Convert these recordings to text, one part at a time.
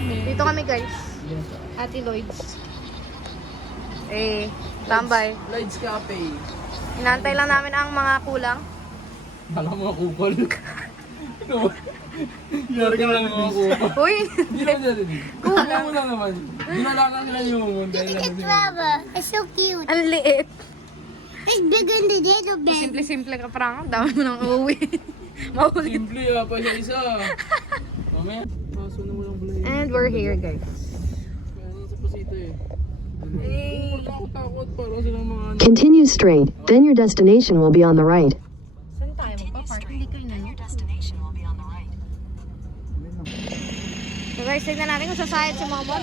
Dito kami guys. Ate Lloyd's. Tambay. Lloyd's Cafe. Inaantay lang namin ang mga kulang. Baka mga kupol. Yari ka lang mga kupol. Uy! Hindi naman natin. Kulang mo lang naman. Dinala lang nila yung mundo. It's rubber. It's so cute. Ang liit. It's bigger than the little bit. Simple-simple ka parang dami mo nang uuwi. Maulit. Simple pa siya isa. Mamaya. Kaso na walang bulay. And we're here guys. Kaya nasa pasito eh. Takot para silang mga ano. Continue straight, then your destination will be on the right. Saan tayo magpa-park? Hindi kayo na. So guys, tignan natin kung sasayad si Momon.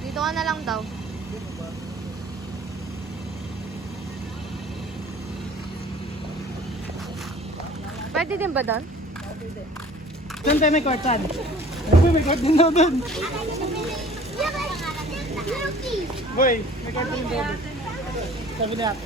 Dito ka na lang daw. Pwede din ba doon? Saan tayo may court, saan? Ay, may court din daw doon. Boy, may court din daw doon. Sabi niya.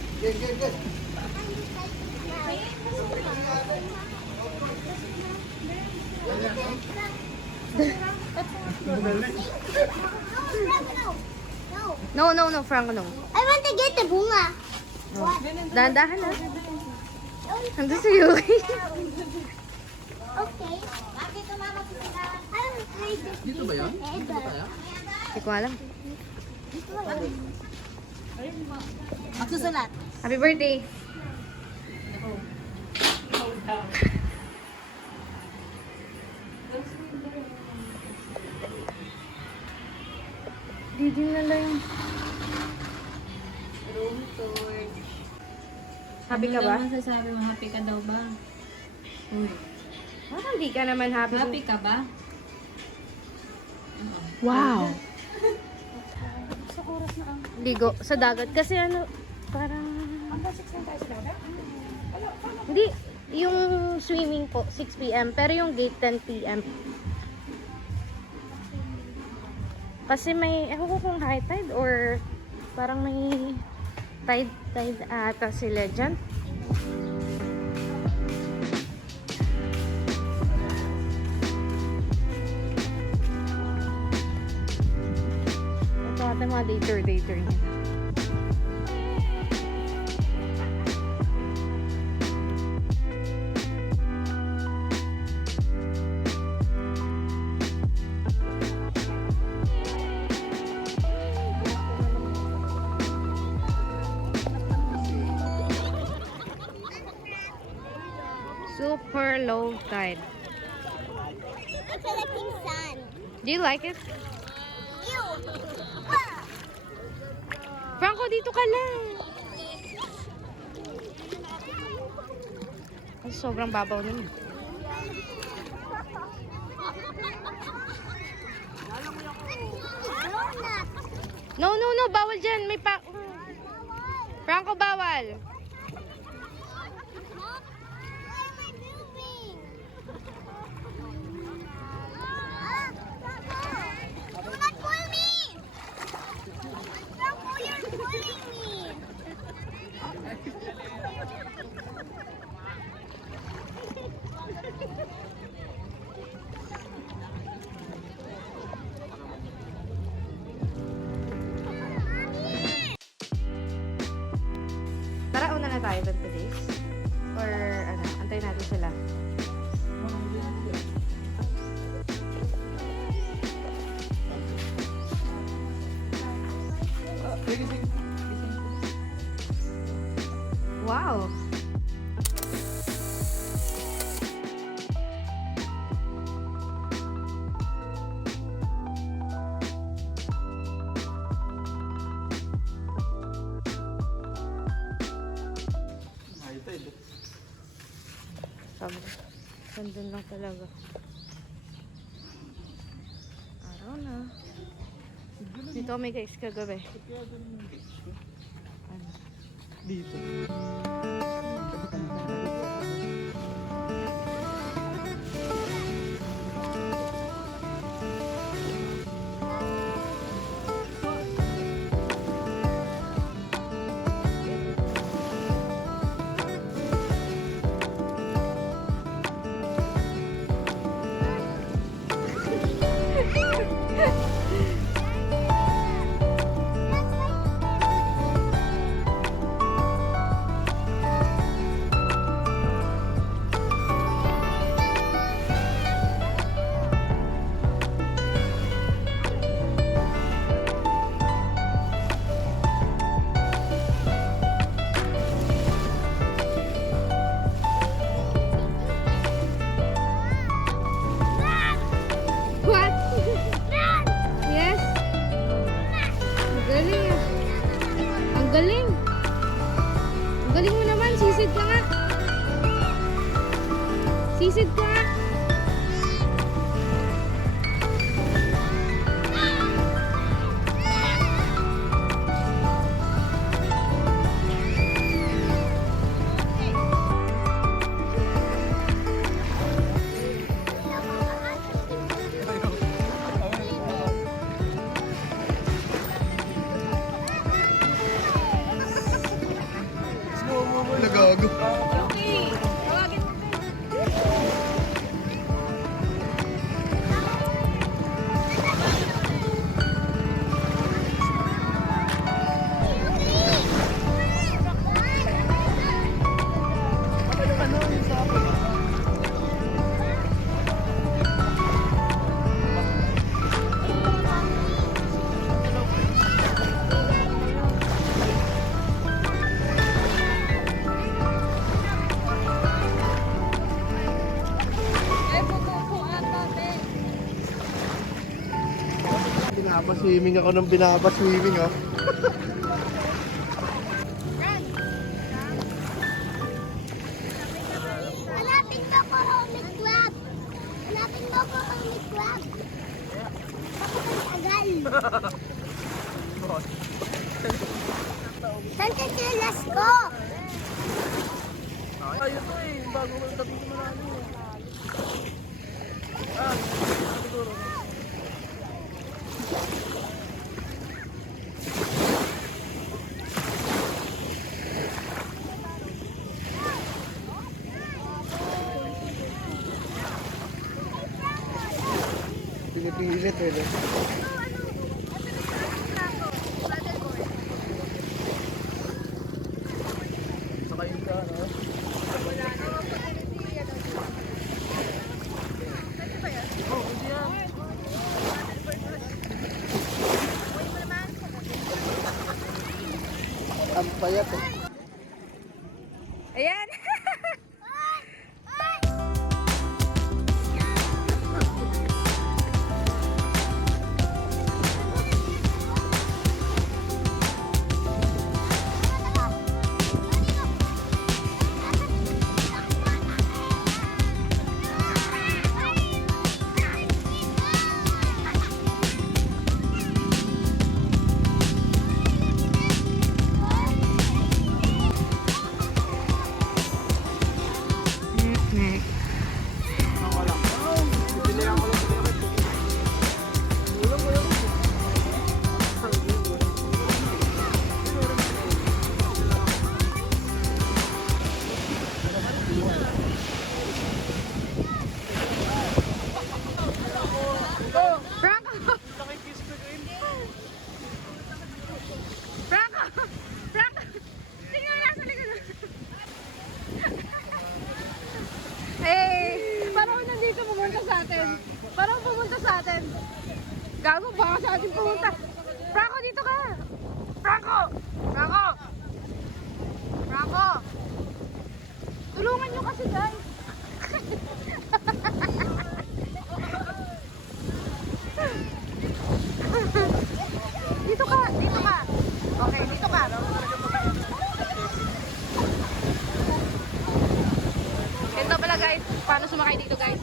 No, Franco, no. I want to get the bunga. Dahan-dahan na. Nandun si Yuki. Okay. Bakit tumama ko sila? I will play this. Dito ba yan? Dito ba tayo? Hindi ko alam. Magsusulat. Happy birthday. Didi na lang. Happy ka ba? Masasabi mo, happy ka daw ba? Uy. Parang hindi ka naman happy. Happy ka ba? Wow. Ligo sa dagat. Kasi ano, parang... Hindi, yung swimming po, 6 p.m. Pero yung gate, 10 p.m. Kasi may, ewan ko kung high tide or parang may tide ata sila dyan. Ito ata mga dater niya. Super low tide. I'm collecting sand. Do you like it? Ew. Franco, dito ka lang. Ay, sobrang babaw nun. No, bawal dyan. May pa... Franco, bawal. Tara, una na tayo doon please. Or ano, antayin natin sila. Wow! Sabi, sandun lang talaga. Araw na. Dito kami guys kagabi. Ano? Dito. Ang galing. Ang galing mo naman. Sisid ka nga. Sisid ka nga. Nagago. Binabaswimming ako ng binabaswimming, oh. Hanapin mo ko, homie club. Hanapin mo ko, homie club. Ako tagal. Saan ka chilas ko? Ayun to eh, bago mo dating marami. Siguro. Pinipilit eh. No? Sakayin ka, no? Ang payat eh. Ayan. Parang pumunta sa atin. Gago, baka sa atin pumunta. Franco, dito ka! Franco! Franco! Franco! Tulungan nyo kasi, guys. Dito ka, dito ka. Okay, dito ka. No? Ito pala, guys. Paano sumakay dito, guys?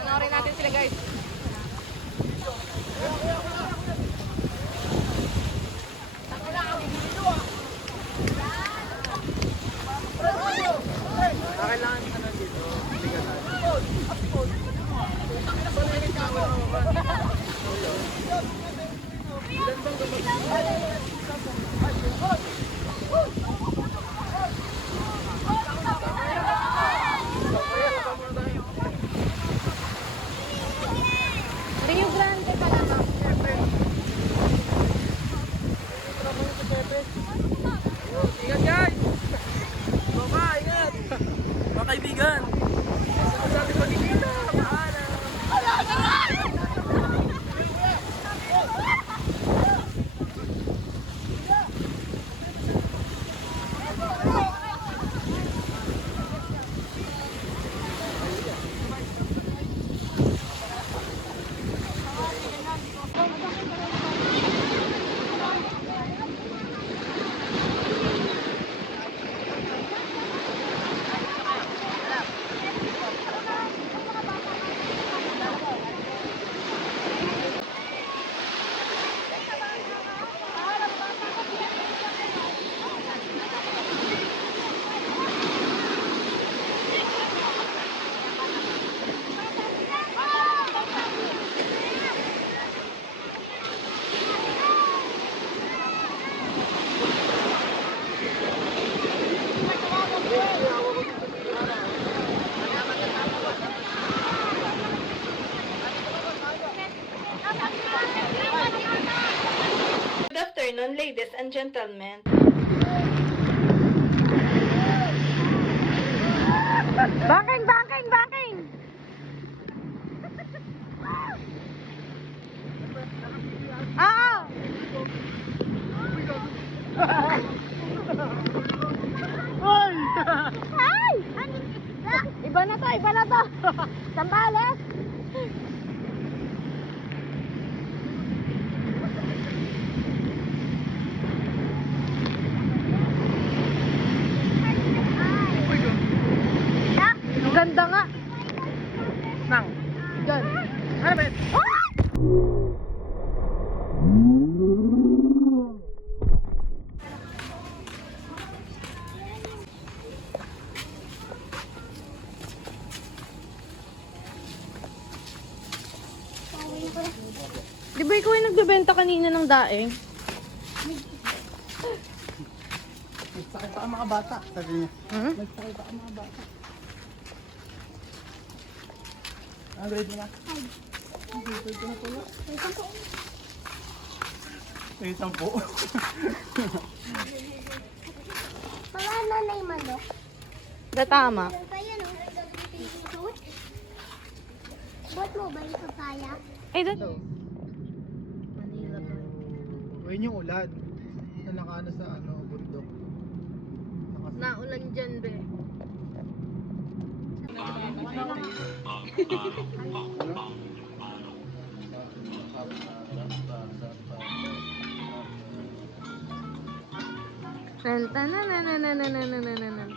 Panoorin natin sila, guys. Kailangan ka na dito. Rio Grande pala to. Ingat guys! Baka, ingat! Mga kaibigan! Sabi ko dito! Paalam! afternoon, ladies and gentlemen. Banking, banking, banking! Oo! Hoy! Ay! Iba na to, iba na to! Sambales! Ang ganda nga! Nang. Diyan. Ano ba? Di ba ikaw yung nagbebenta kanina ng daing? Nagsakit ako mga bata. Sabi niya. Hmm? Nagsakit ako mga bata. Ang grade mo na? 8 po. Mga nanay manok. Da tama. Ano ba yan? Fruit? Ba't mo ba yung papaya? Ay, da... Ayun yung ulan. Na nakaano sa bundok. Naulan dyan, be. Tantananananananananan.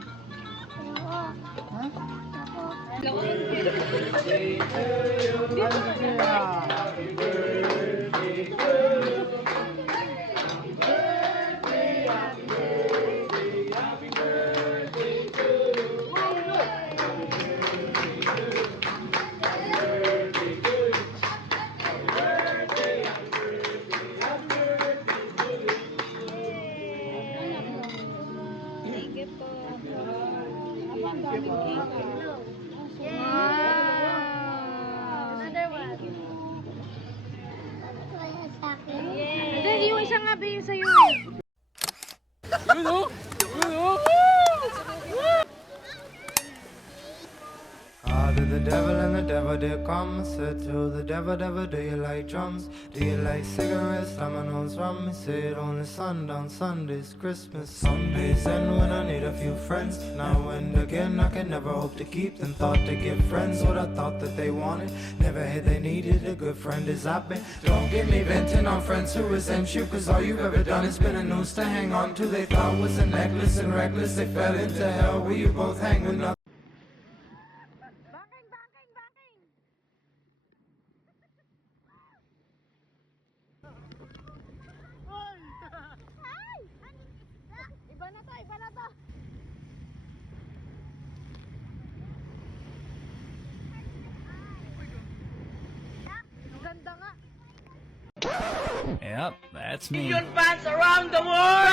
Another one. Kaya sa akin. Hindi, yung isa nga ba yung sa'yo eh. To the devil and the devil did come and said to the devil, devil, do you like drums? Do you like cigarettes, dominoes, rum? He said only sundown, Sundays, Christmas, Sundays. And when I need a few friends, now and again I can never hope to keep them. Thought to give friends what I thought that they wanted. Never had they needed a good friend as I've been. Don't get me venting on friends who resent you, cause all you've ever done is been a noose to hang on to. They thought was a necklace and reckless, they fell into hell where you both hang with nothing. Banking, banking, banking! Ay! Iba na to, iba na to! Ang ganda nga! Yep, that's me. Fans around the world!